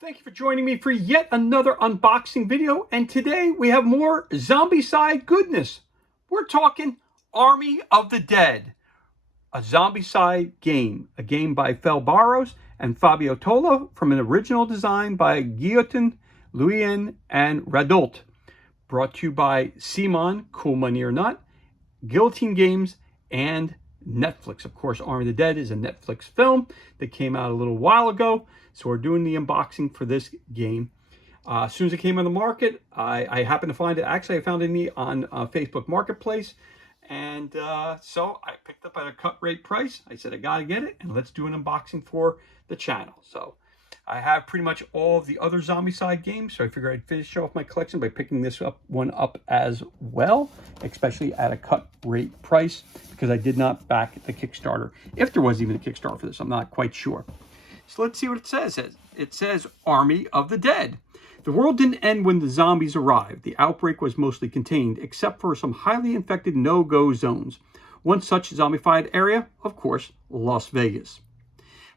Thank you for joining me for yet another unboxing video, and today we have more Zombicide goodness. We're talking Army of the Dead, a Zombicide game, a game by Fel Barros and Fabio Tola from an original design by Guillotin, Luyen, and Radolt. Brought to you by Simon, Cool Money or Not, Guillotine Games, and Netflix. Of course, Army of the Dead is a Netflix film that came out a little while ago, so we're doing the unboxing for this game. As soon as it came on the market, I happened to find it. Actually, I found it on Facebook Marketplace, and so I picked up at a cut rate price. I said, I gotta get it, and let's do an unboxing for the channel. So I have pretty much all of the other Zombicide games, so I figured I'd finish off my collection by picking this one up as well, especially at a cut rate price, because I did not back the Kickstarter. If there was even a Kickstarter for this, I'm not quite sure. So let's see what it says. It says Army of the Dead. The world didn't end when the zombies arrived. The outbreak was mostly contained, except for some highly infected no-go zones. One such zombified area, of course, Las Vegas.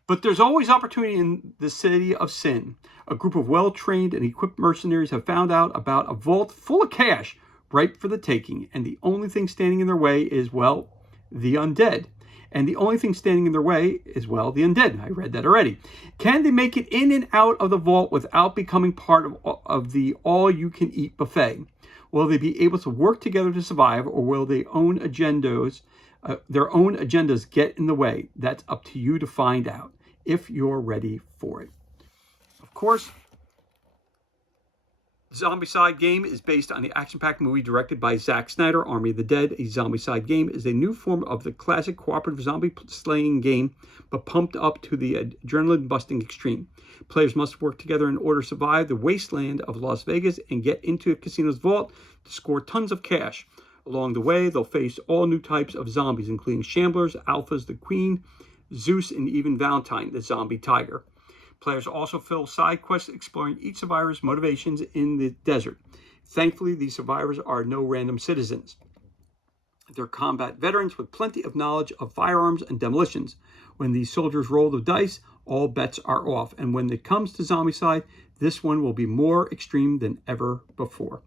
But there's always opportunity in the city of sin. A group of well-trained and equipped mercenaries have found out about a vault full of cash ripe for the taking, and the only thing standing in their way is, well, the undead. And the only thing standing in their way is, well, the undead. I read that already. Can they make it in and out of the vault without becoming part of the all-you-can-eat buffet? Will they be able to work together to survive, or will their own agendas get in the way? That's up to you to find out if you're ready for it. Of course, the Zombicide game is based on the action-packed movie directed by Zack Snyder, Army of the Dead. A Zombicide game is a new form of the classic cooperative zombie-slaying game, but pumped up to the adrenaline-busting extreme. Players must work together in order to survive the wasteland of Las Vegas and get into a casino's vault to score tons of cash. Along the way, they'll face all new types of zombies, including Shamblers, Alphas, the Queen, Zeus, and even Valentine, the zombie tiger. Players also fill side quests exploring each survivor's motivations in the desert. Thankfully, these survivors are no random citizens. They're combat veterans with plenty of knowledge of firearms and demolitions. When these soldiers roll the dice, all bets are off. And when it comes to Zombicide, this one will be more extreme than ever before.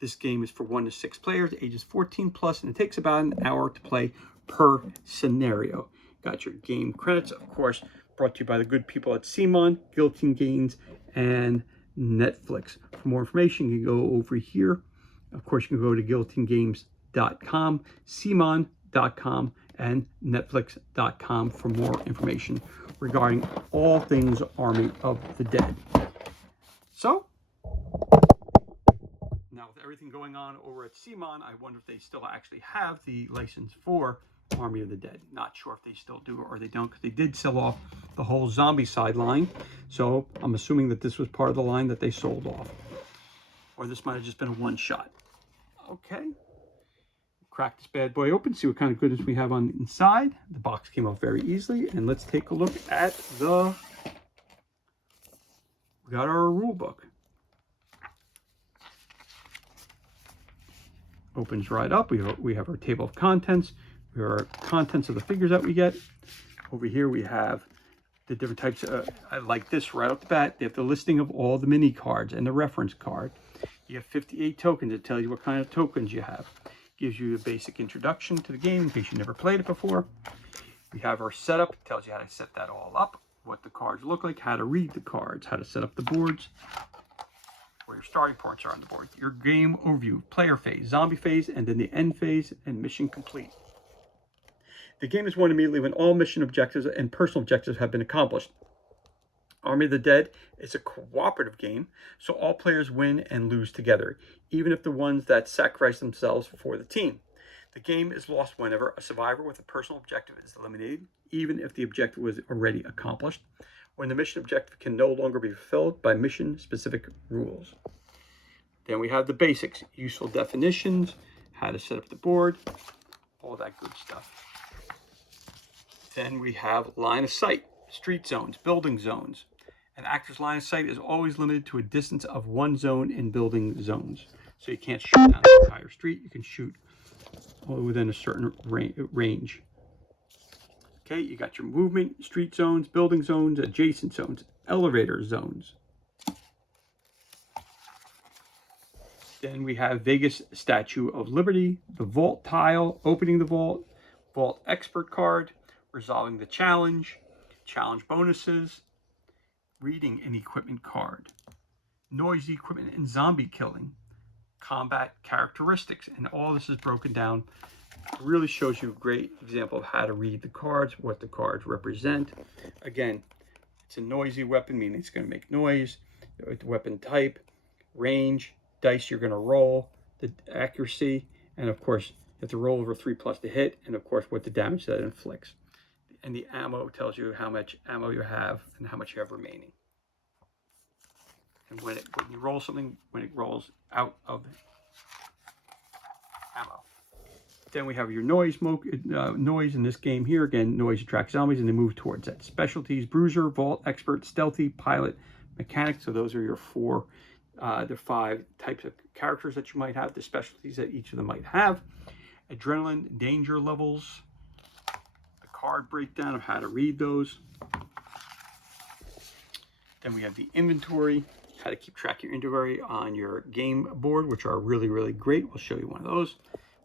This game is for 1 to 6 players, ages 14 plus, and it takes about an hour to play per scenario. Got your game credits, of course, brought to you by the good people at Simon, Guillotine Games, and Netflix. For more information, you can go over here. Of course, you can go to guillotinegames.com, simon.com, and netflix.com for more information regarding all things Army of the Dead. So, now with everything going on over at Simon, I wonder if they still actually have the license for Army of the Dead. Not sure if they still do or they don't, because they did sell off the whole Zombicide line. So I'm assuming that this was part of the line that they sold off. Or this might have just been a one-shot. Okay. Crack this bad boy open, see what kind of goodness we have on the inside. The box came off very easily. And let's take a look at we got our rule book. Opens right up. We have our table of contents. Here are contents of the figures that we get. Over here we have the different types. I like this right off the bat. They have the listing of all the mini cards and the reference card. You have 58 tokens. It tells you what kind of tokens you have. Gives you a basic introduction to the game in case you never played it before. We have our setup. It tells you how to set that all up, what the cards look like, how to read the cards, how to set up the boards, where your starting points are on the board. Your game overview, player phase, zombie phase, and then the end phase and mission complete. The game is won immediately when all mission objectives and personal objectives have been accomplished. Army of the Dead is a cooperative game, so all players win and lose together, even if the ones that sacrifice themselves for the team. The game is lost whenever a survivor with a personal objective is eliminated, even if the objective was already accomplished, when the mission objective can no longer be fulfilled by mission-specific rules. Then we have the basics, useful definitions, how to set up the board, all that good stuff. Then we have line of sight, street zones, building zones. An actor's line of sight is always limited to a distance of one zone in building zones. So you can't shoot down the entire street. You can shoot only within a certain range. Okay, you got your movement, street zones, building zones, adjacent zones, elevator zones. Then we have Vegas Statue of Liberty, the vault tile, opening the vault, vault expert card, resolving the challenge, challenge bonuses, reading an equipment card, noisy equipment and zombie killing, combat characteristics, and all this is broken down. It really shows you a great example of how to read the cards, what the cards represent. Again, it's a noisy weapon, meaning it's going to make noise. The weapon type, range, dice you're going to roll, the accuracy, and of course you have to roll over 3+ to hit, and of course what the damage that inflicts. And the ammo tells you how much ammo you have and how much you have remaining. And when you roll something, when it rolls out of the ammo. Then we have your noise in this game here. Again, noise attracts zombies and they move towards that. Specialties: bruiser, vault expert, stealthy, pilot, mechanic. So those are your the 5 types of characters that you might have, the specialties that each of them might have. Adrenaline, danger levels, the card breakdown of how to read those. Then we have the inventory, how to keep track of your inventory on your game board, which are really, really great. We'll show you one of those.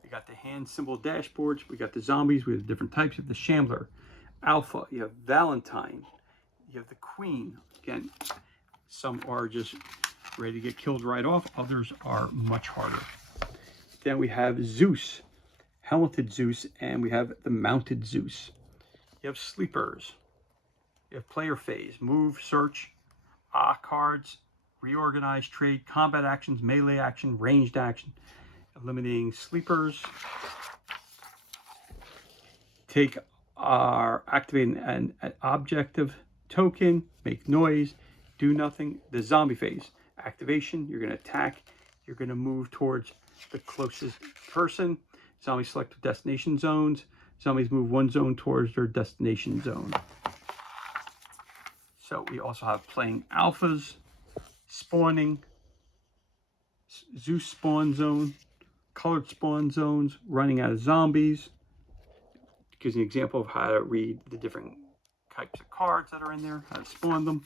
We got the hand symbol dashboards. We got the zombies. We have different types. You have the Shambler, Alpha. You have Valentine. You have the Queen. Again, some are just ready to get killed right off. Others are much harder. Then we have Zeus, helmeted Zeus, and we have the mounted Zeus. You have sleepers. You have player phase, move, search, cards, reorganize, trade, combat actions, melee action, ranged action, eliminating sleepers. Take our activating an objective token, make noise, do nothing. The zombie phase, activation, you're going to attack, you're going to move towards the closest person. Zombies select destination zones. Zombies move 1 zone towards their destination zone. So we also have playing alphas, spawning, Zeus spawn zone, colored spawn zones, running out of zombies. Gives you an example of how to read the different types of cards that are in there, how to spawn them.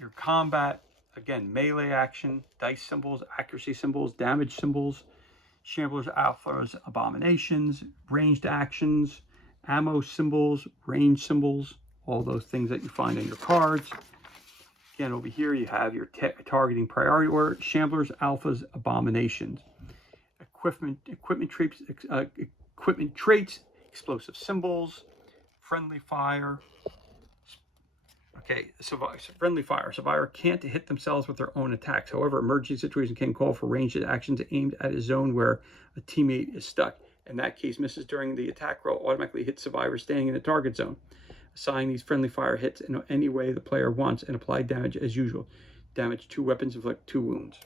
Your combat, again, melee action, dice symbols, accuracy symbols, damage symbols, shamblers, alphas, abominations, ranged actions, ammo symbols, range symbols, all those things that you find in your cards. Again, over here you have your targeting priority order, shamblers, alphas, abominations. Equipment traits, explosive symbols, friendly fire. Okay, so friendly fire. Survivor can't hit themselves with their own attacks. However, emergency situation can call for ranged actions aimed at a zone where a teammate is stuck. In that case, misses during the attack roll automatically hits survivor standing in the target zone. Assign these friendly fire hits in any way the player wants and apply damage as usual. Damage 2 weapons, inflict 2 wounds.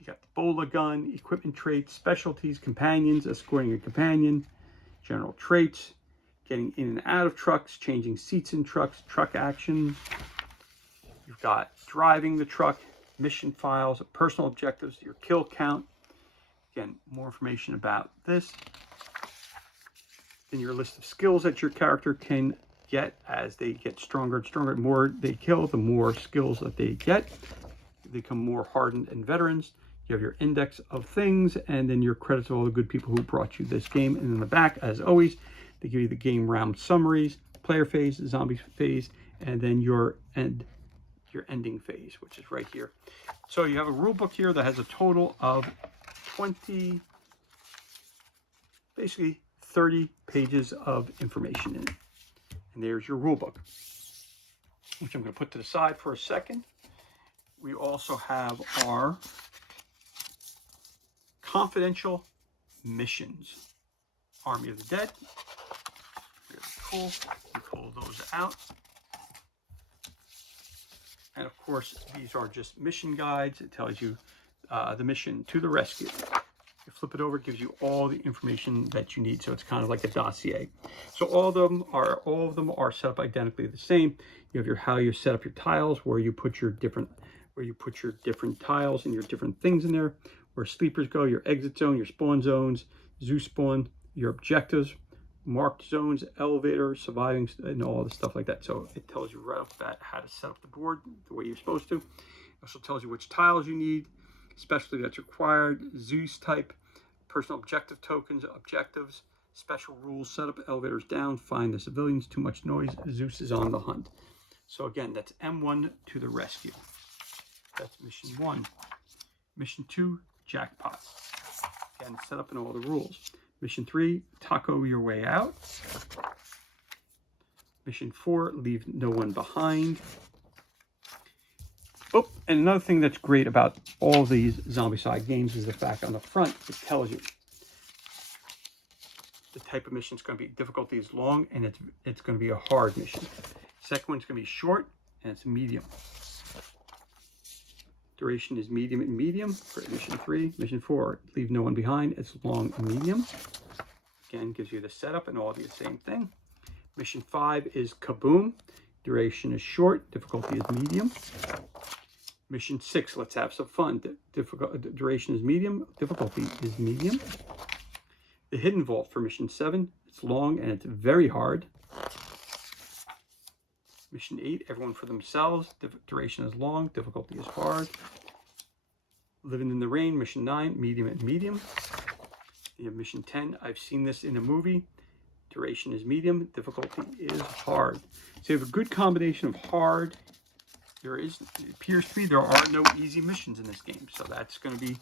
You got the bola gun, equipment traits, specialties, companions, escorting a companion, general traits, getting in and out of trucks, changing seats in trucks, truck actions. You've got driving the truck, mission files, personal objectives, your kill count. Again, more information about this. Then your list of skills that your character can get as they get stronger and stronger. The more they kill, the more skills that they get. They become more hardened and veterans. You have your index of things, and then your credits of all the good people who brought you this game. And in the back, as always, they give you the game round summaries, player phase, zombie phase, and then your ending phase, which is right here. So you have a rule book here that has a total of 30 pages of information in it. And there's your rule book, which I'm going to put to the side for a second. We also have our confidential missions. Army of the Dead. Really cool. We pull those out. And of course, these are just mission guides. It tells you the mission to the rescue. You flip it over, it gives you all the information that you need. So it's kind of like a dossier. So all of them are set up identically the same. You have how you set up your tiles, where you put your different tiles and your different things in there, where sleepers go, your exit zone, your spawn zones, zoo spawn, your objectives, marked zones, elevator, surviving, and all the stuff like that. So it tells you right off the bat how to set up the board the way you're supposed to. It also tells you which tiles you need, specialty that's required, Zeus type, personal objective tokens, objectives, special rules, set up elevators down, find the civilians, too much noise, Zeus is on the hunt. So again, that's M1 to the rescue. That's mission 1. Mission 2, jackpot. Again, set up and all the rules. Mission 3, taco your way out. Mission 4, leave no one behind. Oh, and another thing that's great about all these Zombicide games is the fact on the front, it tells you the type of mission is going to be, difficulty is long, and it's going to be a hard mission. Second one's going to be short, and it's medium. Duration is medium and medium for mission 3. Mission 4, leave no one behind, it's long and medium. Again, gives you the setup and all the same thing. Mission 5 is kaboom. Duration is short, difficulty is medium. Mission 6, let's have some fun. Duration is medium, difficulty is medium. The Hidden Vault for Mission 7, it's long and it's very hard. Mission 8, everyone for themselves, duration is long, difficulty is hard. Living in the Rain, Mission 9, medium and medium. You have Mission 10, I've seen this in a movie. Duration is medium, difficulty is hard. So you have a good combination of hard. It appears to be there are no easy missions in this game, so that's going to be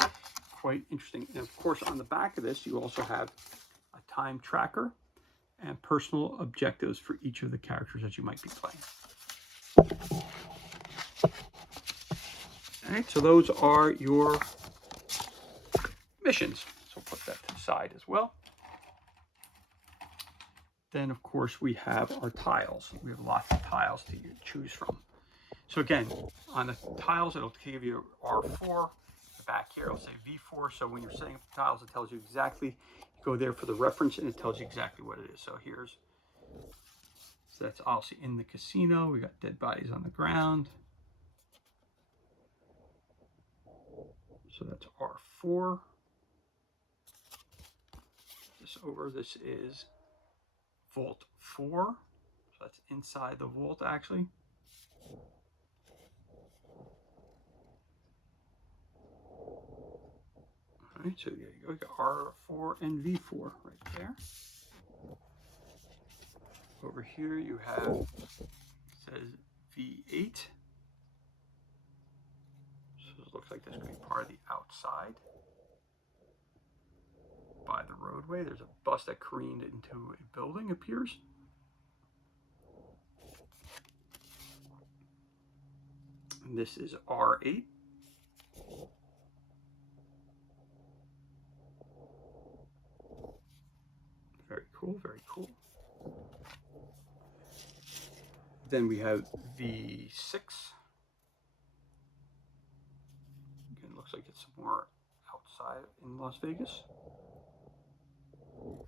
quite interesting. And of course, on the back of this, you also have a time tracker and personal objectives for each of the characters that you might be playing. All right, so those are your missions. So put that to the side as well. Then, of course, we have our tiles. We have lots of tiles to choose from. So again, on the tiles, it'll give you R4. The back here, it'll say V4. So when you're setting up the tiles, it tells you exactly. You go there for the reference, and it tells you exactly what it is. So so that's also in the casino. We got dead bodies on the ground. So that's R4. This is Vault 4. So that's inside the vault, actually. All right, so there you go. You got R4 and V4 right there. Over here you have, it says V8. So it looks like this could be part of the outside. By the roadway, there's a bus that careened into a building, appears. And this is R8. Very cool, very cool. Then we have V6. Again, looks like it's more outside in Las Vegas.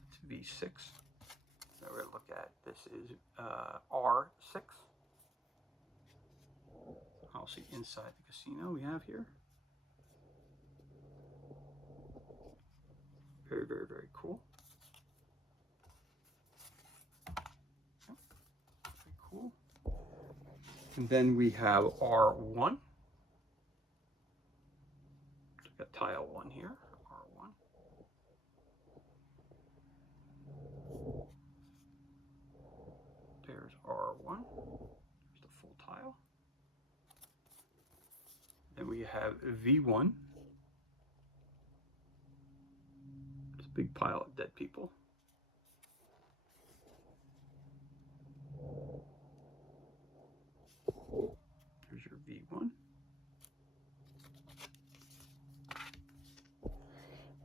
It's V6. Now we're going to look at, this is R6. I'll see inside the casino we have here. Very, very, very cool. Very cool. And then we have R1. We've got tile 1 here, R1. There's R1. There's the full tile. Then we have V1. It's a big pile of dead people. There's your V1.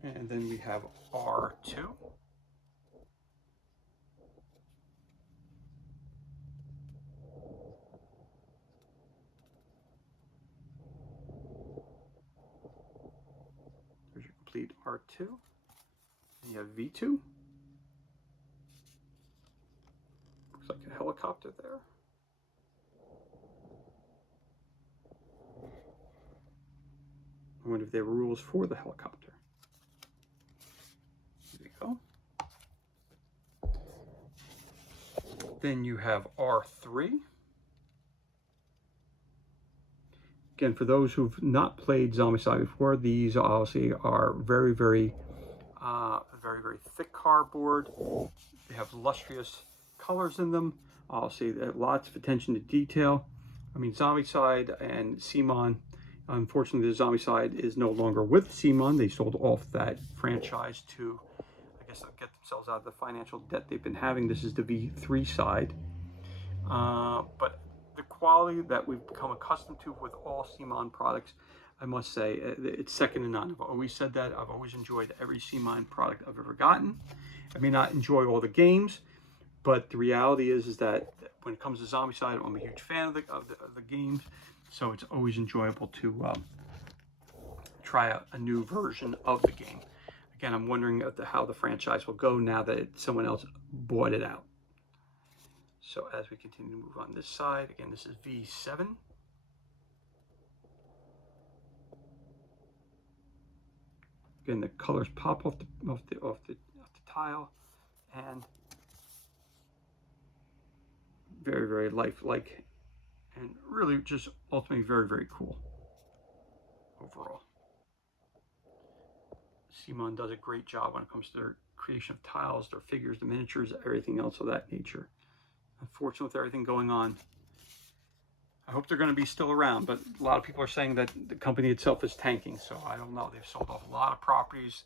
And then we have R2. There's your complete R2. And you have V2. Looks like a helicopter there. I wonder if there are rules for the helicopter. There you go. Then you have R3. Again, for those who've not played Zombicide before, these obviously are very, very, very thick cardboard. They have lustrous colors in them. Obviously, lots of attention to detail. I mean, Zombicide and CMON, unfortunately, the Zombicide is no longer with CMON. They sold off that franchise to, I guess, get themselves out of the financial debt they've been having. This is the V3 side. But the quality that we've become accustomed to with all CMON products, I must say, it's second to none. I've always said that. I've always enjoyed every CMON product I've ever gotten. I may not enjoy all the games, but the reality is that when it comes to Zombicide, I'm a huge fan of the games, so it's always enjoyable to try a new version of the game. Again, I'm wondering how the franchise will go now that someone else bought it out. So as we continue to move on this side, again, this is V7. Again, the colors pop off the tile, and very lifelike, and really just ultimately very cool overall. CMON does a great job when it comes to their creation of tiles, their figures, the miniatures, everything else of that nature. Unfortunately, with everything going on, I hope they're going to be still around, but a lot of people are saying that the company itself is tanking, so I don't know. They've sold off a lot of properties,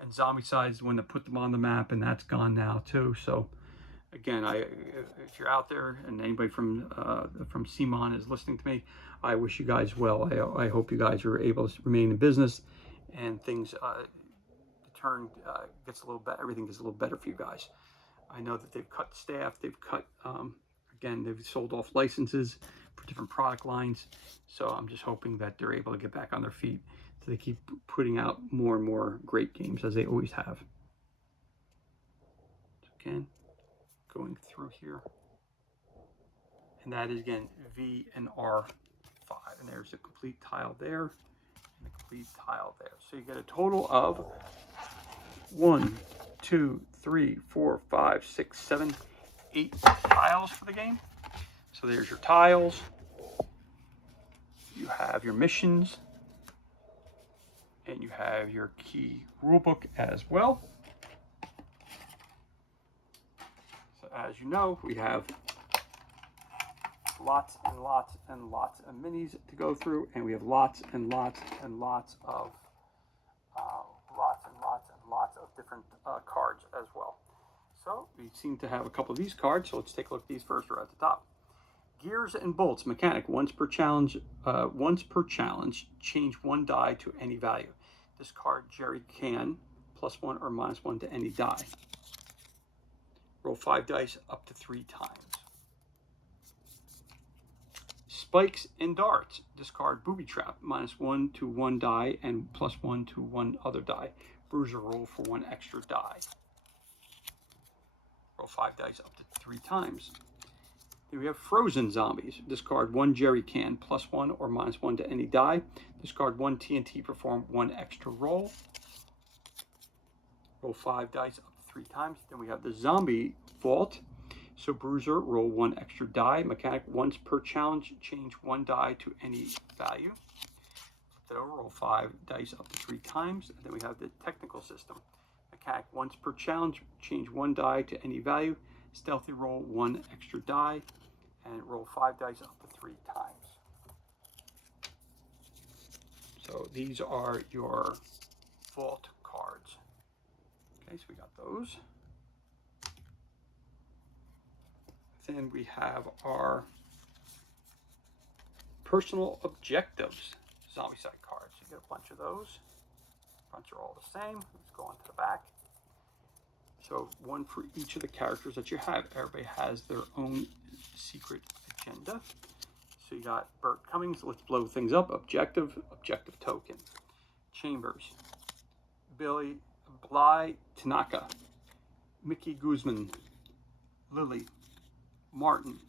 and Zombicide is the one that put them on the map, and that's gone now too. So again, if you're out there and anybody from CMON is listening to me, I wish you guys well. I hope you guys are able to remain in business, and things gets a little better. Everything gets a little better for you guys. I know that they've cut staff. They've cut again. They've sold off licenses for different product lines. So I'm just hoping that they're able to get back on their feet, so they keep putting out more and more great games as they always have. So again, going through here, and that is again V and R5, and there's a complete tile there and a complete tile there. So you get a total of 1, 2, 3, 4, 5, 6, 7, 8 tiles for the game. So there's your tiles. You have your missions, and you have your key rulebook as well. So as you know, we have lots and lots of minis to go through, and we have lots and lots of different cards as well. So we seem to have a couple of these cards, so let's take a look at these first right at the top. Gears and bolts mechanic. Once per challenge, change one die to any value. Discard jerry can, +1 or -1 to any die. Roll 5 dice up to 3 times. Spikes and darts. Discard booby trap, -1 to 1 die and +1 to 1 other die. Bruiser, roll for 1 extra die. Roll 5 dice up to 3 times. Then we have frozen zombies. Discard 1 jerry can, +1 or -1 to any die. Discard 1 TNT, perform 1 extra roll. Roll 5 dice up to 3 times. Then we have the zombie vault. So Bruiser, roll 1 extra die. Mechanic, once per challenge, change 1 die to any value. Flip that over, roll 5 dice up to 3 times. And then we have the technical system. Mechanic, once per challenge, change 1 die to any value. Stealthy, roll 1 extra die. And roll 5 dice up to 3 times. So these are your vault cards. Okay, so we got those. Then we have our personal objectives Zombicide cards. You get a bunch of those. Fronts are all the same. Let's go on to the back. So one for each of the characters that you have. Everybody has their own secret agenda. So you got Burt Cummings, let's blow things up. Objective token. Chambers, Billy Bly Tanaka, Mickey Guzman, Lily, Martin,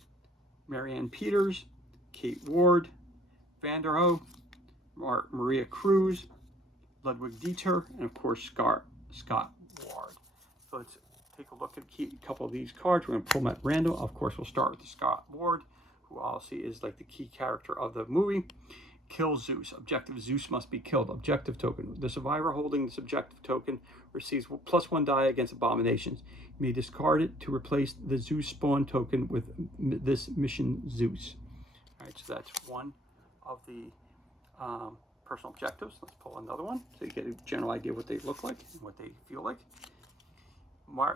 Marianne Peters, Kate Ward, Vanderho, Maria Cruz, Ludwig Dieter, and of course Scott Ward. So let's take a look at a couple of these cards. We're going to pull them at random. Of course, we'll start with the Scott Ward, who obviously is like the key character of the movie. Kill Zeus. Objective, Zeus must be killed. Objective token. The survivor holding this objective token receives +1 die against abominations. You may discard it to replace the Zeus spawn token with this mission Zeus. All right, so that's one of the personal objectives. Let's pull another one so you get a general idea of what they look like and what they feel like.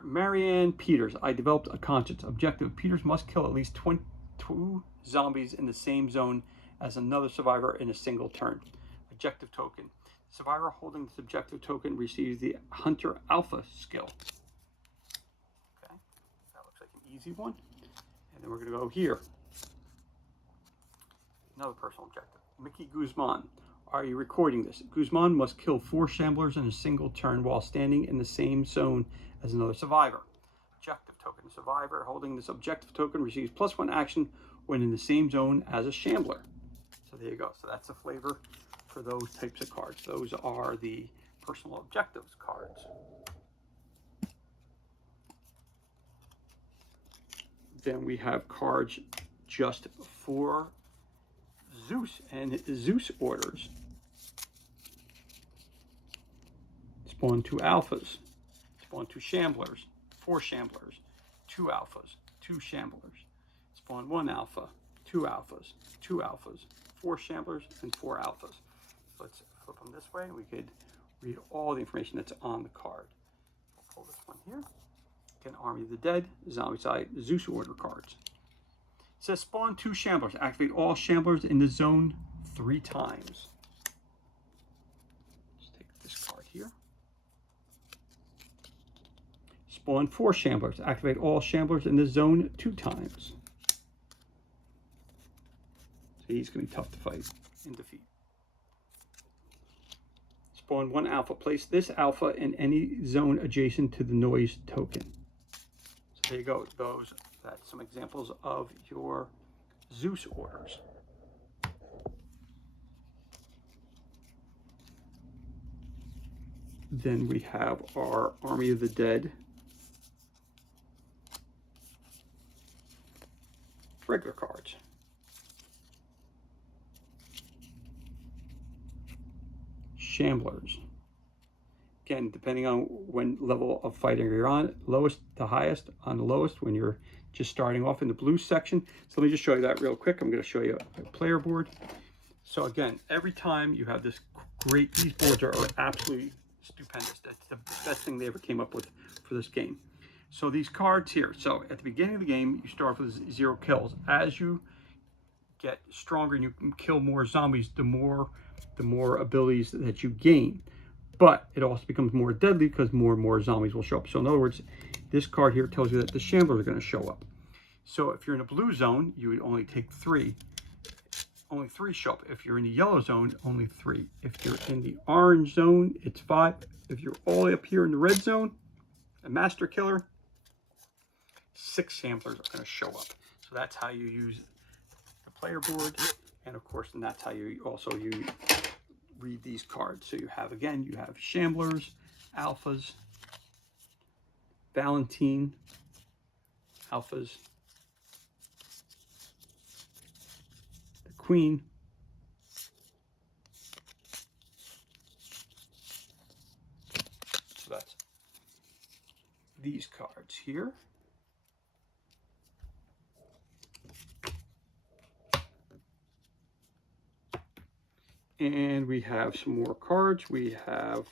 Marianne Peters. I developed a conscience. Objective, Peters must kill at least 22 zombies in the same zone as another survivor in a single turn. Objective token. Survivor holding this objective token receives the Hunter Alpha skill. Okay, that looks like an easy one. And then we're going to go here. Another personal objective. Mickey Guzman. Are you recording this? Guzman must kill 4 shamblers in a single turn while standing in the same zone as another survivor. Objective token. Survivor holding this objective token receives +1 action when in the same zone as a shambler. So there you go. So that's the flavor for those types of cards. Those are the personal objectives cards. Then we have cards just for Zeus and Zeus orders. Spawn 2 alphas. Spawn 2 shamblers. 4 shamblers. 2 alphas. 2 shamblers. Spawn 1 alpha. 2 alphas. 2 alphas. 4 shamblers and 4 alphas. So let's flip them this way and we could read all the information that's on the card. We'll pull this one here. Again, Army of the Dead, Zombicide, Zeus order cards. It says spawn 2 shamblers. Activate all shamblers in the zone 3 times. Let's take this card here. Spawn 4 shamblers. Activate all shamblers in the zone 2 times. So he's going to be tough to fight and defeat. Spawn 1 alpha. Place this alpha in any zone adjacent to the noise token. So there you go. That's some examples of your Zeus orders. Then we have our Army of the Dead regular cards. Shamblers. Again, depending on when level of fighting you're on, lowest to highest. On the lowest when you're just starting off in the blue section. So let me just show you that real quick. I'm going to show you a player board. So again, every time you have this great, these boards are absolutely stupendous. That's the best thing they ever came up with for this game. So these cards here. So at the beginning of the game, you start with 0 kills. As you get stronger and you can kill more zombies, the more abilities that you gain. But it also becomes more deadly because more and more zombies will show up. So in other words, this card here tells you that the shamblers are going to show up. So if you're in a blue zone, you would only take 3. Only 3 show up. If you're in the yellow zone, only 3. If you're in the orange zone, it's 5. If you're all the way up here in the red zone, a master killer, 6 shamblers are going to show up. So that's how you use the player board. And of course, and that's how you read these cards. So you have, again, you have shamblers, alphas, Valentine, alphas, the queen, so that's these cards here. And we have some more cards. We have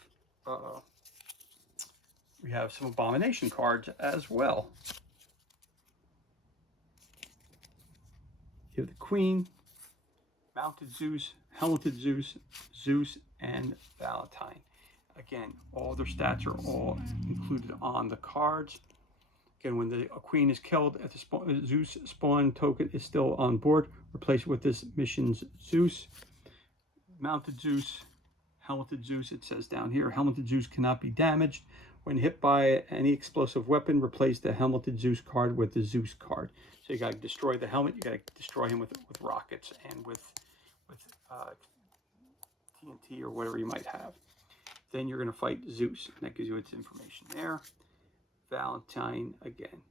some abomination cards as well. You have the Queen, Mounted Zeus, Helmeted Zeus, Zeus, and Valentine. Again, all their stats are all included on the cards. Again, when the Queen is killed, if the Zeus spawn token is still on board, replace it with this mission's Zeus. Mounted Zeus, Helmeted Zeus, it says down here, Helmeted Zeus cannot be damaged. When hit by any explosive weapon, replace the Helmeted Zeus card with the Zeus card. So you got to destroy the helmet, you got to destroy him with rockets and with TNT or whatever you might have. Then you're going to fight Zeus, and that gives you its information there. Valentine again.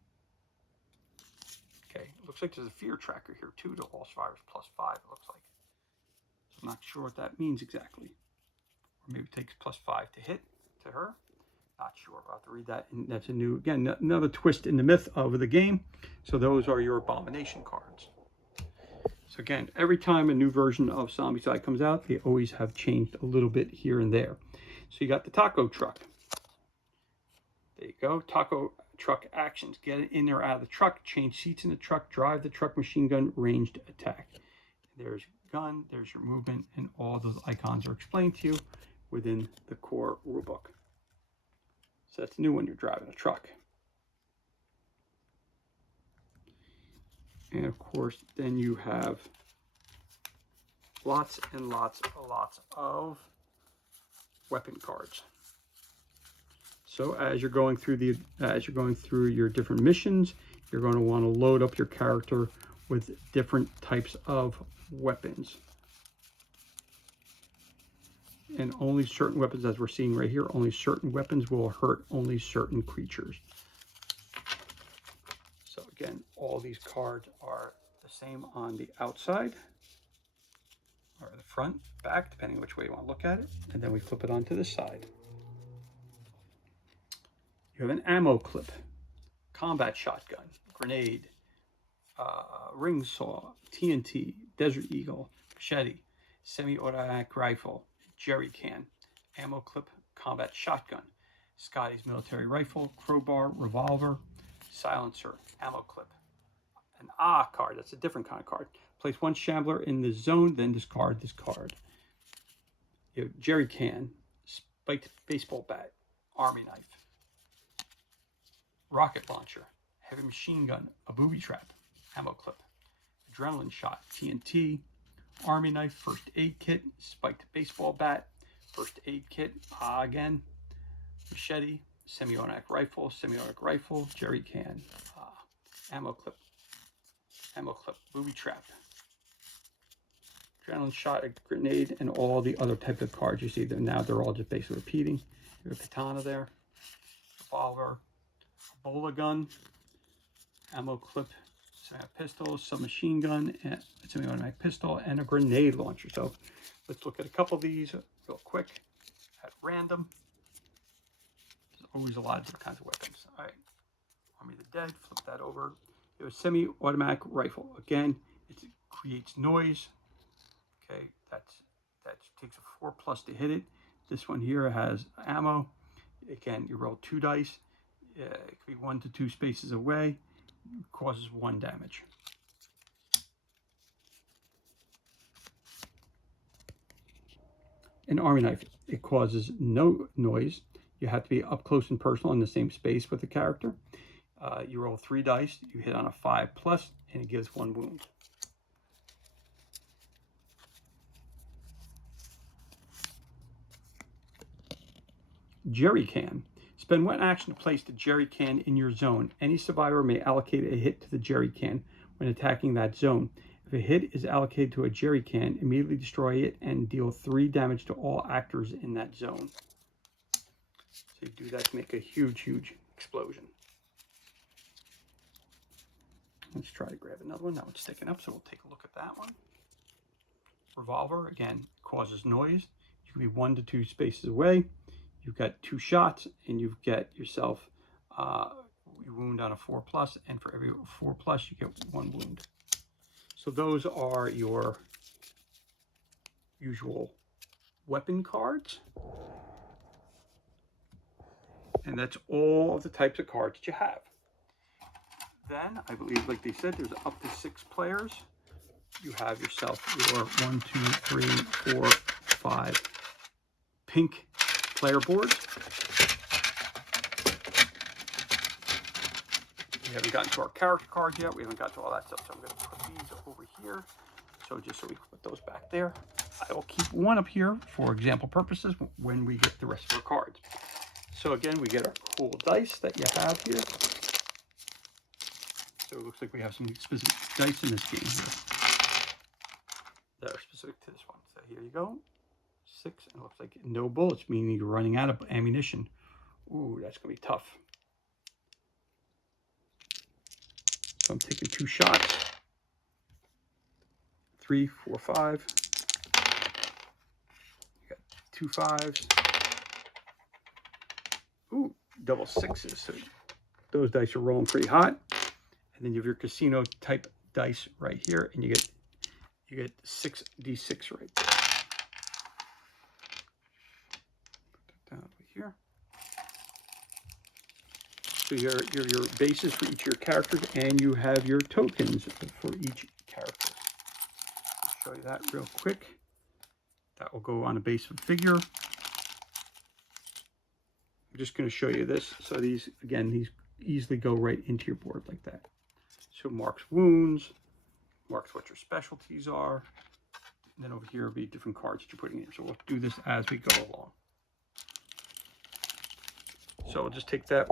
Okay, it looks like there's a fear tracker here too to all survivors +5, it looks like. So I'm not sure what that means exactly. Or maybe it takes +5 to hit to her. Not sure. I'll have to read that. And that's a new, again, another twist in the myth of the game. So those are your abomination cards. So again, every time a new version of Zombicide comes out, they always have changed a little bit here and there. So you got the taco truck. There you go. Taco truck actions. Get it in or out of the truck. Change seats in the truck. Drive the truck. Machine gun. Ranged attack. There's your gun. There's your movement. And all those icons are explained to you within the core rulebook. So that's new when you're driving a truck. And of course, then you have lots and lots of weapon cards. So as you're going through your different missions, you're going to want to load up your character with different types of weapons. And only certain weapons, as we're seeing right here, only certain weapons will hurt only certain creatures. So again, all these cards are the same on the outside, or the front, back, depending which way you want to look at it. And then we flip it onto the side. You have an ammo clip, combat shotgun, grenade, ring saw, TNT, Desert Eagle, machete, semi-automatic rifle, jerry can, ammo clip, combat shotgun, Scotty's military rifle, crowbar, revolver, silencer, ammo clip. An card, that's a different kind of card. Place one shambler in the zone, then discard this card. You have jerry can, spiked baseball bat, army knife, rocket launcher, heavy machine gun, a booby trap, ammo clip, adrenaline shot, TNT, army knife, first aid kit, spiked baseball bat, first aid kit, again, machete, semi-automatic rifle, jerry can, ammo clip, booby trap, adrenaline shot, a grenade, and all the other types of cards you see there. Now they're all just basically repeating. You have a katana there, revolver, Ebola gun, ammo clip, pistol, submachine gun, and semi-automatic pistol, and a grenade launcher. So let's look at a couple of these real quick at random. There's always a lot of different kinds of weapons. All right, Army of the Dead, flip that over. You have a semi-automatic rifle. Again, it creates noise. Okay, that takes a 4+ to hit it. This one here has ammo. Again, you roll 2 dice. It could be 1 to 2 spaces away. It causes 1 damage. An army knife, it causes no noise. You have to be up close and personal in the same space with the character. You roll 3 dice. You hit on a 5+, and it gives 1 wound. Jerry can. Spend 1 action to place the jerry can in your zone. Any survivor may allocate a hit to the jerry can when attacking that zone. If a hit is allocated to a jerry can, immediately destroy it and deal 3 damage to all actors in that zone. So you do that to make a huge explosion. Let's try to grab another one. That one's sticking up, so we'll take a look at that one. Revolver, again, causes noise. You can be 1 to 2 spaces away. You've got 2 shots, and you get yourself you wound on a 4+, and for every 4+, you get 1 wound. So those are your usual weapon cards. And that's all of the types of cards that you have. Then, I believe, like they said, there's up to 6 players. You have yourself your 1, 2, 3, 4, 5 pink player boards. We haven't gotten to our character cards yet. We haven't got to all that stuff. So I'm going to put these over here. So just so we can put those back there. I will keep one up here for example purposes when we get the rest of our cards. So again, we get our cool dice that you have here. So it looks like we have some specific dice in this game here that are specific to this one. So here you go. 6, and it looks like no bullets, meaning you're running out of ammunition. Ooh, that's going to be tough. So I'm taking 2 shots. 3, 4, 5. 2 5s. Ooh, double 6s. So those dice are rolling pretty hot. And then you have your casino type dice right here, and you get 6d6 right there. Put that down over here. So your bases for each of your characters, and you have your tokens for each character. I'll show you that real quick. That will go on a base of figure. I'm just going to show you this. So these easily go right into your board like that. So it marks wounds, marks what your specialties are, and then over here will be different cards that you're putting in. So we'll do this as we go along. So we'll just take that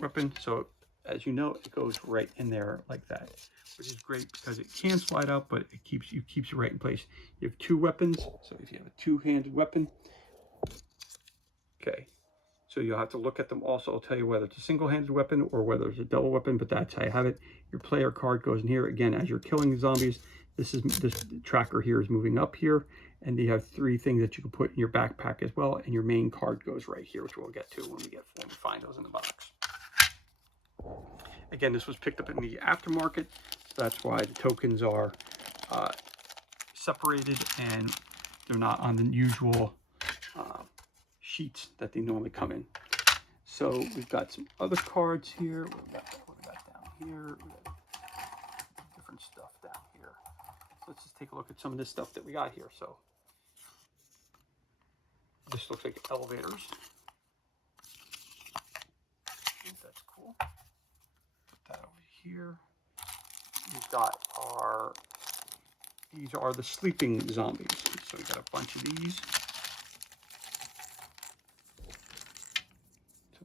weapon. So as you know, it goes right in there like that, which is great because it can slide out, but it keeps you right in place. You have 2 weapons. So if you have a 2-handed weapon, okay. So you'll have to look at them also. I'll tell you whether it's a single-handed weapon or whether it's a double weapon, but that's how you have it. Your player card goes in here. Again, as you're killing the zombies, this tracker here is moving up here, and you have 3 things that you can put in your backpack as well, and your main card goes right here, which we'll get to when we find those in the box. Again, this was picked up in the aftermarket, so that's why the tokens are separated and they're not on the usual sheets that they normally come in. So we've got some other cards here. What we got down here? We got different stuff down here. So let's just take a look at some of this stuff that we got here. So this looks like elevators. I think that's cool. Put that over here. We've got these are the sleeping zombies. So we got a bunch of these.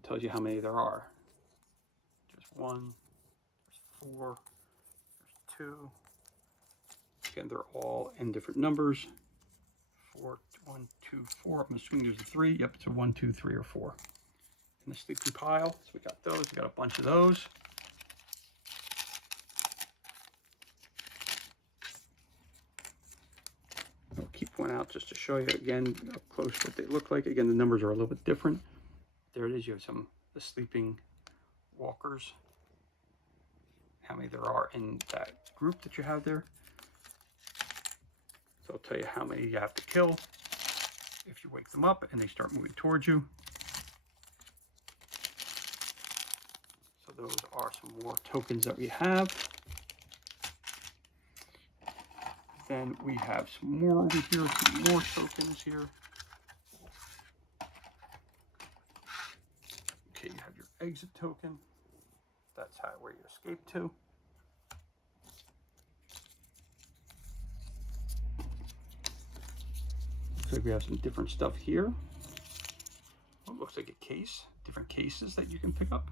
Tells you how many there are. There's 1, there's 4, there's 2. Again, they're all in different numbers. 4, 1, 2, 4. I'm assuming there's a 3. Yep, it's a 1, 2, 3, or 4. In the sleeping pile. So we got those. We got a bunch of those. I'll keep one out just to show you again up close what they look like. Again, the numbers are a little bit different. There it is. You have the sleeping walkers. How many there are in that group that you have there. So I'll tell you how many you have to kill if you wake them up and they start moving towards you. So those are some more tokens that we have. Then we have some more over here, some more tokens here. Okay, you have your exit token. That's where you escape to. So we have some different stuff here. Oh, it looks like a case, different cases that you can pick up.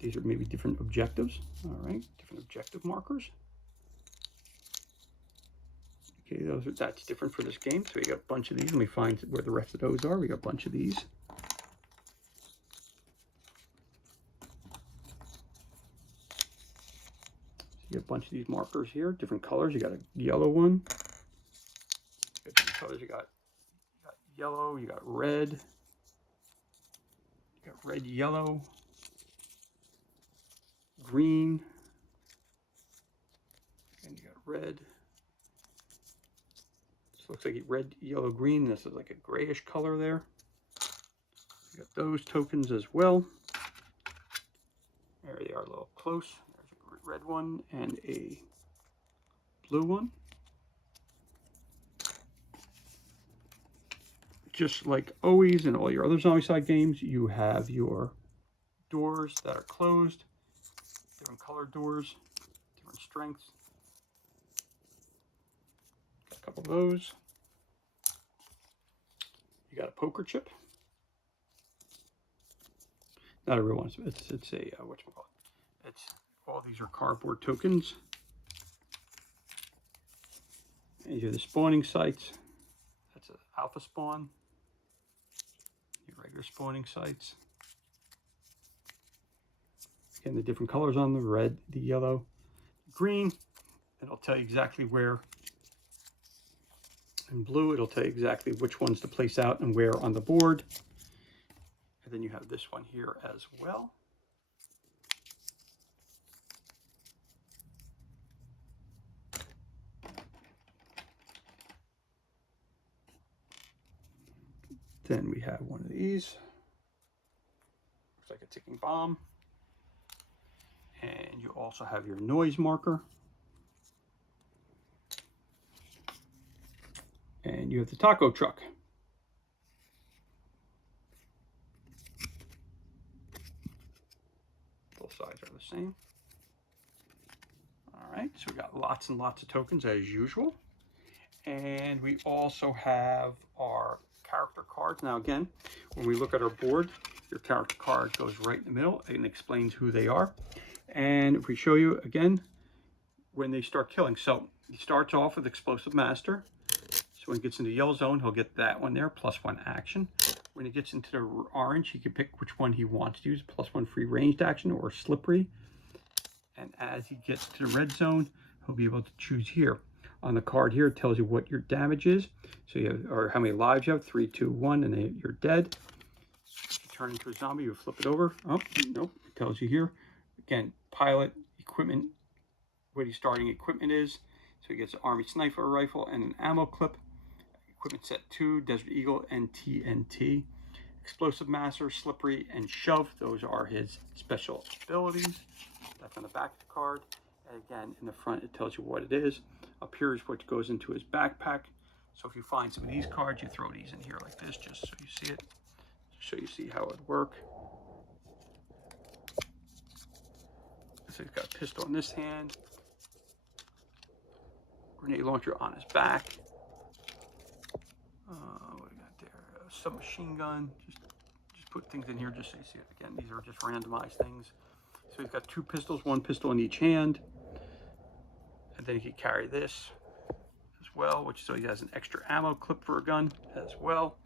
These are maybe different objectives. All right, different objective markers. Okay, that's different for this game. So we got a bunch of these. Let me find where the rest of those are. We got a bunch of these. You got a bunch of these markers here, different colors. You got a yellow one. You got different colors. You got yellow. You got red. You got red, yellow, green, and you got red. This looks like red, yellow, green. This is like a grayish color there. You got those tokens as well. There they are, a little close. There's a red one and a blue one. Just like always in all your other Zombicide games, you have your doors that are closed, different colored doors, different strengths. Got a couple of those. You got a poker chip. Not a real one. It's a whatchamacallit. It's all these are cardboard tokens. And you have the spawning sites. That's an alpha spawn. Your regular spawning sites. Again, the different colors on the red, the yellow, green. It'll tell you exactly where In blue, it'll tell you exactly which ones to place out and where on the board. And then you have this one here as well. Then we have one of these. Looks like a ticking bomb. And you also have your noise marker. And you have the taco truck. Both sides are the same. All right, so we got lots and lots of tokens as usual. And we also have our character cards. Now again, when we look at our board, your character card goes right in the middle and explains who they are. And if we show you again, when they start killing. So he starts off with Explosive Master. So when he gets into the yellow zone, he'll get that one there, +1 action. When he gets into the orange, he can pick which one he wants to use, +1 free ranged action or slippery. And as he gets to the red zone, he'll be able to choose here. On the card here, it tells you what your damage is. So you have, or how many lives you have, 3, 2, 1, and then you're dead. If you turn into a zombie, you flip it over. Oh, nope, it tells you here. Again, pilot, equipment, what his starting equipment is. So he gets an Army Sniper Rifle and an ammo clip. Equipment set 2, Desert Eagle, and TNT. Explosive Master, Slippery, and Shove. Those are his special abilities. That's on the back of the card. And again, in the front, it tells you what it is. Up here is what goes into his backpack. So if you find some of these cards, you throw these in here like this, just so you see it. So you see how it would work. So he's got a pistol in this hand. Grenade launcher on his back. What do we got there? Submachine gun. Just put things in here just so you see it. Again, these are just randomized things. So he's got 2 pistols, 1 pistol in each hand. And then he can carry this as well, which so he has an extra ammo clip for a gun as well.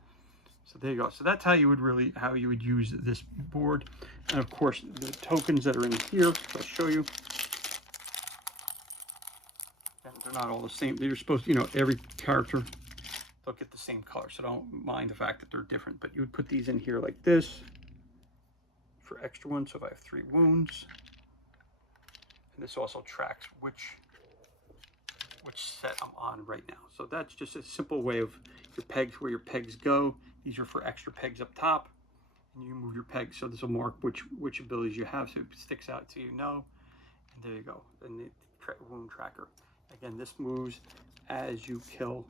So there you go. So that's how you would use this board. And of course, the tokens that are in here, I'll show you. And they're not all the same. They're supposed to, every character, they'll get the same color. So don't mind the fact that they're different. But you would put these in here like this for extra ones. So if I have 3 wounds, and this also tracks which set I'm on right now. So that's just a simple way of your pegs, where your pegs go. These are for extra pegs up top, and you move your pegs. So this will mark which abilities you have, so it sticks out so you know. And there you go. And the wound tracker. Again, this moves as you kill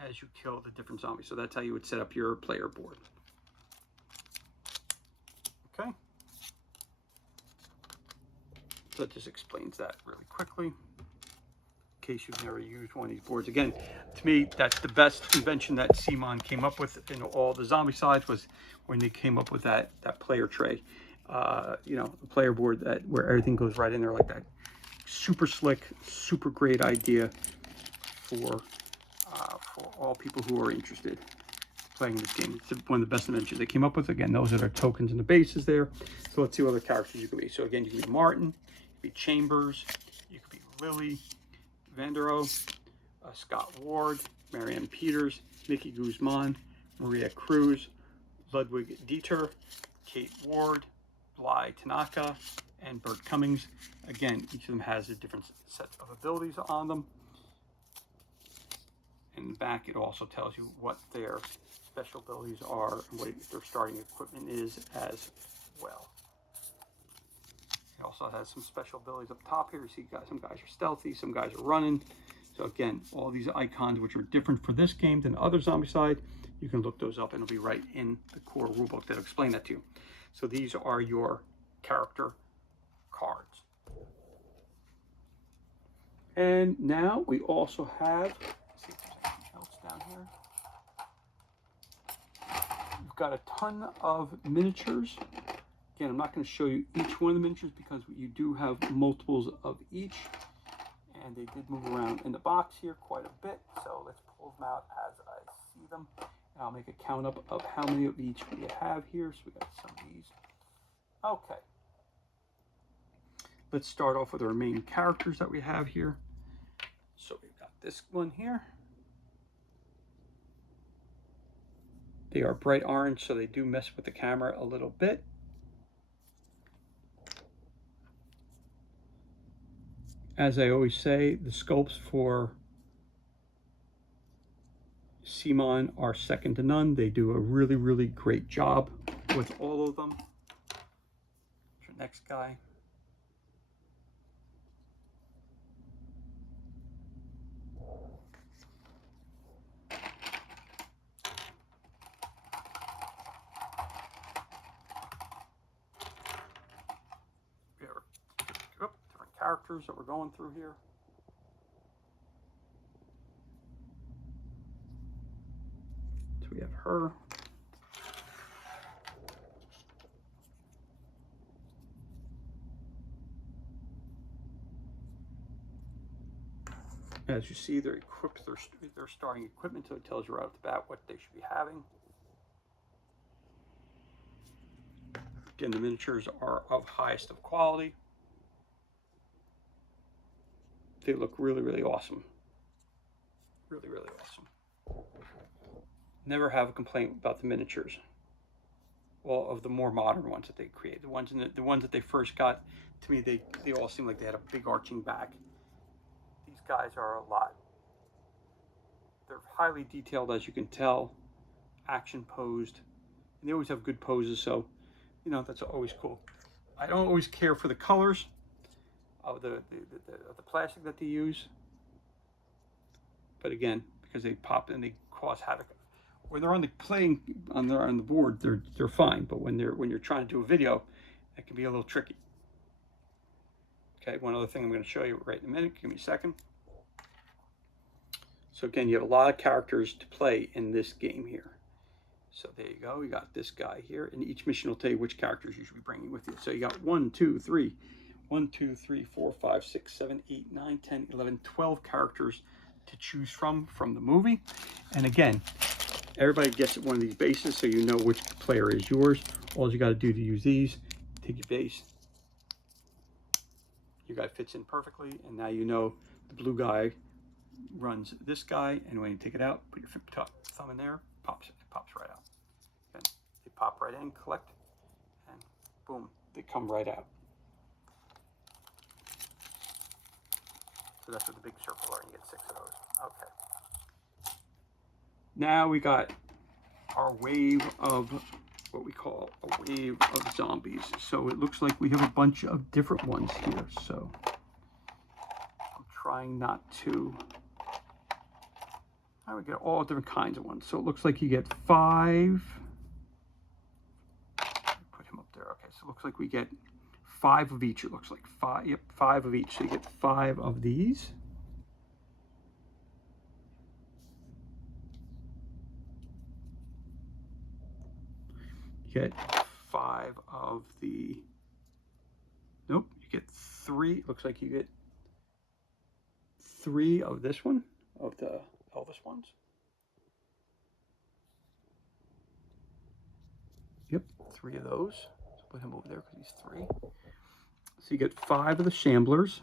the different zombies. So that's how you would set up your player board. Okay. So that just explains that really quickly, in case you've never used one of these boards. Again, to me, that's the best invention that CMON came up with in all the Zombicides, was when they came up with that player tray. The player board where everything goes right in there like that. Super slick, super great idea for all people who are interested in playing this game. It's one of the best inventions they came up with. Again, those are their tokens and the bases there. So let's see what other characters you can be. So again, you can be Martin, you can be Chambers, you could be Lily, Vandero, Scott Ward, Marianne Peters, Mickey Guzman, Maria Cruz, Ludwig Dieter, Kate Ward, Bly Tanaka, and Bert Cummings. Again, each of them has a different set of abilities on them. In the back, it also tells you what their special abilities are and what their starting equipment is as well. It also has some special abilities up top here. You see some guys are stealthy, some guys are running. So again, all these icons, which are different for this game than other Zombicide, you can look those up and it'll be right in the core rulebook that'll explain that to you. So these are your character cards. And now we also have, let's see if there's anything else down here. We've got a ton of miniatures. Again, I'm not going to show you each one of the miniatures because you do have multiples of each. And they did move around in the box here quite a bit. So let's pull them out as I see them. And I'll make a count up of how many of each we have here. So we got some of these. Okay. Let's start off with our main characters that we have here. So we've got this one here. They are bright orange, so they do mess with the camera a little bit. As I always say, the sculpts for CMON are second to none. They do a really, really great job with all of them. Here's your next guy. Different characters that we're going through here. So we have her. As you see, they're equipped, they're starting equipment, so it tells you right off the bat what they should be having. Again, the miniatures are of highest of quality. They look really, really awesome. Really, really awesome. Never have a complaint about the miniatures. Well, of the more modern ones that they create. The ones that they first got, to me, they all seem like they had a big arching back. These guys are a lot. They're highly detailed, as you can tell, action posed, and they always have good poses, so, you know, that's always cool. I don't always care for the colors of the plastic that they use, but again, because they pop and they cause havoc. When they're on the board, they're fine, but when you're trying to do a video, it can be a little tricky. Okay, one other thing I'm going to show you right in a minute. Give me a second. So again, you have a lot of characters to play in this game here. So there you go. You got this guy here, and each mission will tell you which characters you should be bringing with you. So you got 1, 2, 3, 4, 5, 6, 7, 8, 9, 10, 11, 12 characters to choose from the movie. And again, everybody gets one of these bases, so you know which player is yours. All you got to do to use these, take your base. Your guy fits in perfectly, and now you know the blue guy runs this guy, and when you take it out, put your thumb in there, it pops right out. And they pop right in, collect, and boom, they come right out. So that's what the big circle are, and you get 6 of those. Okay. Now we got our wave of what we call a wave of zombies. So it looks like we have a bunch of different ones here. So I'm trying not to. I would get all different kinds of ones. So it looks like you get 5. Put him up there. Okay, so it looks like we get 5 of each. It looks like 5. Yep, 5 of each. So you get 5 of these. You get 5 of the. Nope, you get 3. Looks like you get 3 of this one, of the Elvis ones. Yep, 3 of those. So put him over there because he's 3. So you get 5 of the Shamblers,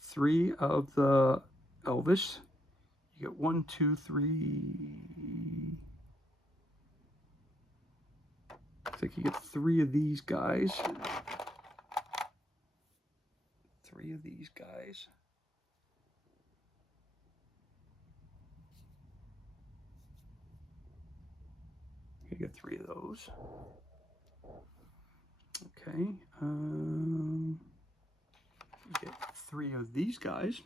3 of the Elvis. You get 1, 2, 3. Looks like you get 3 of these guys. 3 of these guys. You get 3 of those. Okay. You get 3 of these guys.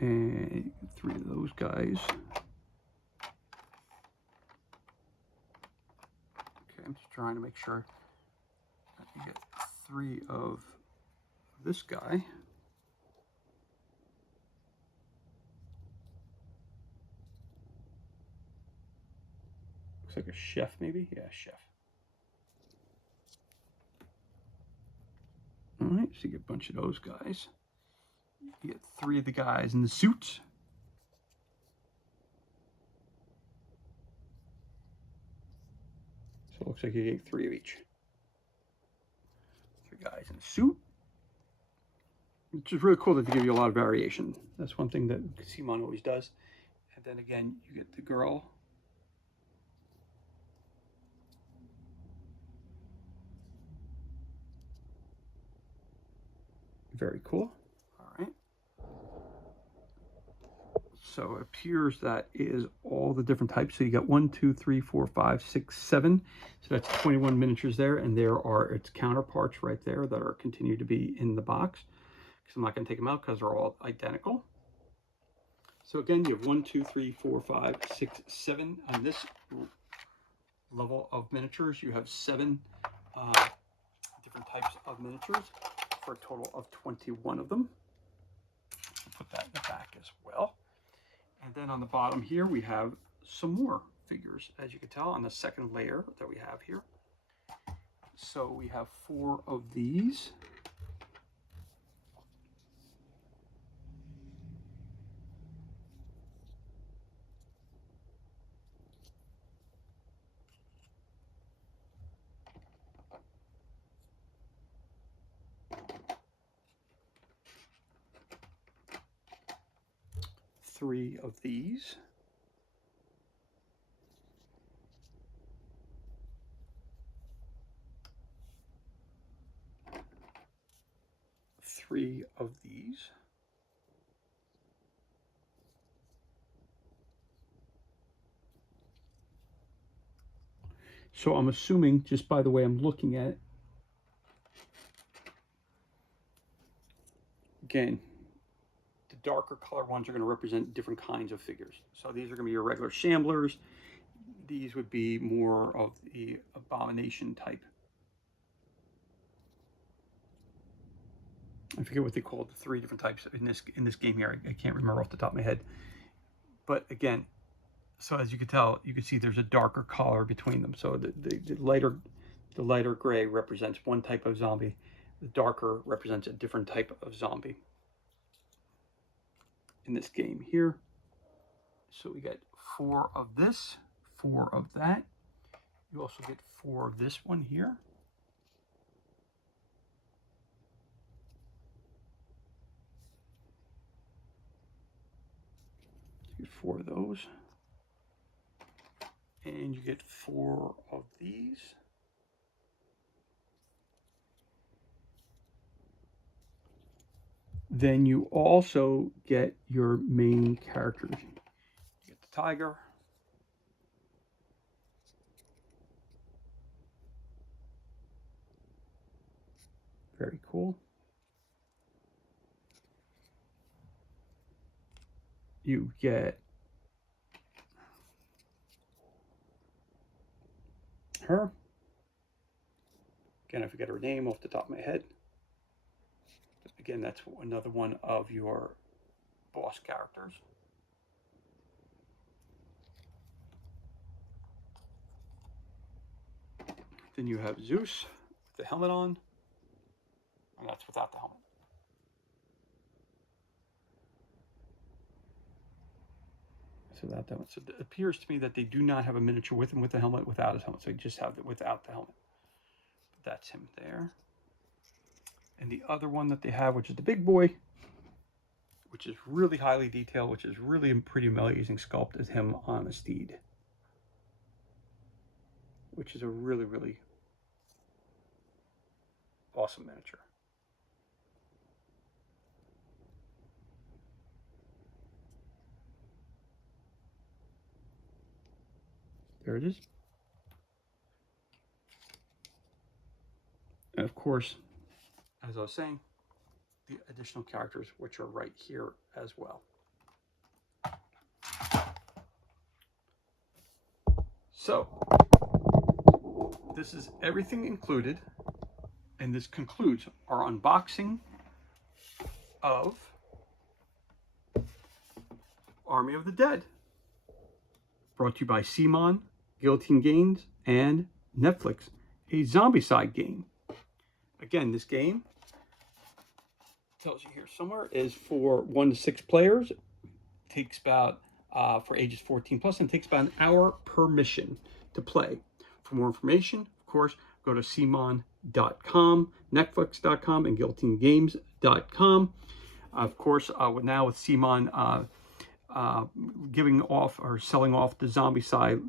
And 3 of those guys. Okay, I'm just trying to make sure that you get 3 of this guy. Looks like a chef, maybe? Yeah, chef. All right, so you get a bunch of those guys. You get 3 of the guys in the suits. So it looks like you get 3 of each. 3 guys in a suit. which is really cool that they give you a lot of variation. That's one thing that Simon always does. And then again, you get the girl. Very cool. All right. So it appears that is all the different types. So you got 1, 2, 3, 4, 5, 6, 7. So that's 21 miniatures there. And there are its counterparts right there that are continue to be in the box. Because I'm not going to take them out because they're all identical. So again, you have 1, 2, 3, 4, 5, 6, 7 on this level of miniatures. You have 7 different types of miniatures for a total of 21 of them. I'll put that in the back as well. And then on the bottom here, we have some more figures, as you can tell, on the second layer that we have here. So we have 4 of these. Three of these. Three of these. So I'm assuming, just by the way I'm looking at it, again, the darker color ones are going to represent different kinds of figures. So these are going to be your regular shamblers. These would be more of the abomination type. I forget what they call the 3 different types in this game here. I can't remember off the top of my head. But again, so as you can tell, you can see there's a darker color between them. So the lighter gray represents one type of zombie. The darker represents a different type of zombie in this game here. So we got 4 of this, 4 of that. You also get 4 of this one here. You get 4 of those. And you get 4 of these. Then you also get your main characters. You get the tiger. Very cool. You get her. Again, I forget her name off the top of my head. But again, that's another one of your boss characters. Then you have Zeus with the helmet on, and that's without the helmet. So that one. So it appears to me that they do not have a miniature with him with the helmet, without his helmet. So you just have it without the helmet. But that's him there. And the other one that they have, which is the big boy, which is really highly detailed, which is really a pretty amazing sculpt, is him on a steed, which is a really, really awesome miniature. There it is. And of course, as I was saying, the additional characters, which are right here as well. So, this is everything included, and this concludes our unboxing of Army of the Dead, brought to you by Simon, Guillotine Games, and Netflix, a Zombicide game. Again, this game tells you here somewhere is for 1 to 6 players. It takes about for ages 14 plus, and takes about an hour per mission to play. For more information, of course, go to Netflix.com, and GuillotineGames.com. Of course, now with CMON giving off or selling off the Zombicide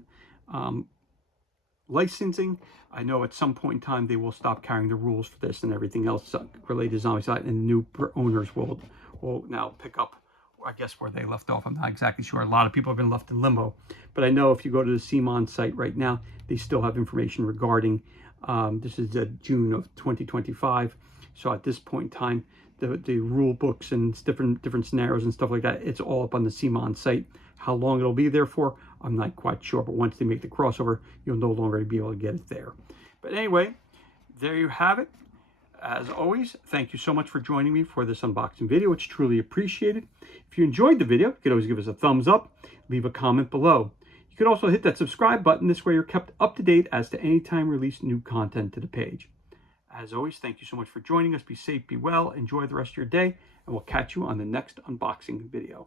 licensing, I know at some point in time they will stop carrying the rules for this and everything else related to Zombicide, and new owners will now pick up, I guess, where they left off. I'm not exactly sure. A lot of people have been left in limbo, but I know if you go to the CMON site right now, they still have information regarding. This is June of 2025, so at this point in time, the rule books and different scenarios and stuff like that, it's all up on the CMON site. How long it'll be there for, I'm not quite sure, but once they make the crossover, you'll no longer be able to get it there. But anyway, there you have it. As always, thank you so much for joining me for this unboxing video. It's truly appreciated. If you enjoyed the video, you could always give us a thumbs up, leave a comment below. You could also hit that subscribe button. This way you're kept up to date as to any time we release new content to the page. As always, thank you so much for joining us. Be safe, be well, enjoy the rest of your day, and we'll catch you on the next unboxing video.